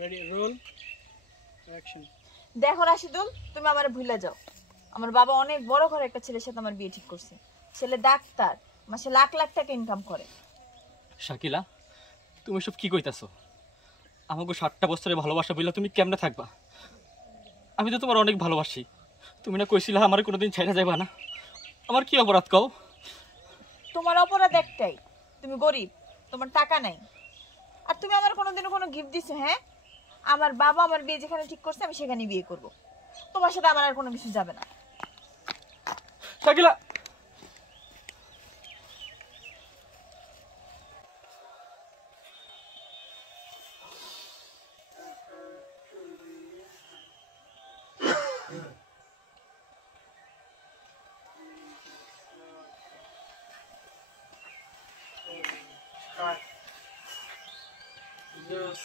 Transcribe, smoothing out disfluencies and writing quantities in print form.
Ready roll action. দেখো রাশিদুল, তুমি আমারে ভুলে যাও। আমার বাবা অনেক বড় ঘরে একটা ছেলের সাথে আমার বিয়ে ঠিক করছে। ছেলে ডাক্তার, মাসে লাখ লাখ টাকা ইনকাম করে। শাকিলা, তুমি সব কি কইতাছো? আমাকে 7টা বছরের ভালোবাসা বললে তুমি কেমনে থাকবা? আমি তো তোমার অনেক ভালোবাসি। তুমি না কইছিলা আমার কোনোদিন ছাইড়া যাইবা না? আমার কি অপরাধ কও? তোমার অপরাধ একটাই, তুমি গরিব, তোমার টাকা নাই। আর তুমি আমার কোনোদিনও কোনো গিফট দিছো? হ্যাঁ, আমার বাবা আমার বিয়ে যেখানে ঠিক করছে আমি সেখানেই বিয়ে করব। তোমার সাথে আমার আর কোনো কিছু যাবে না। শাকিলা, Yes.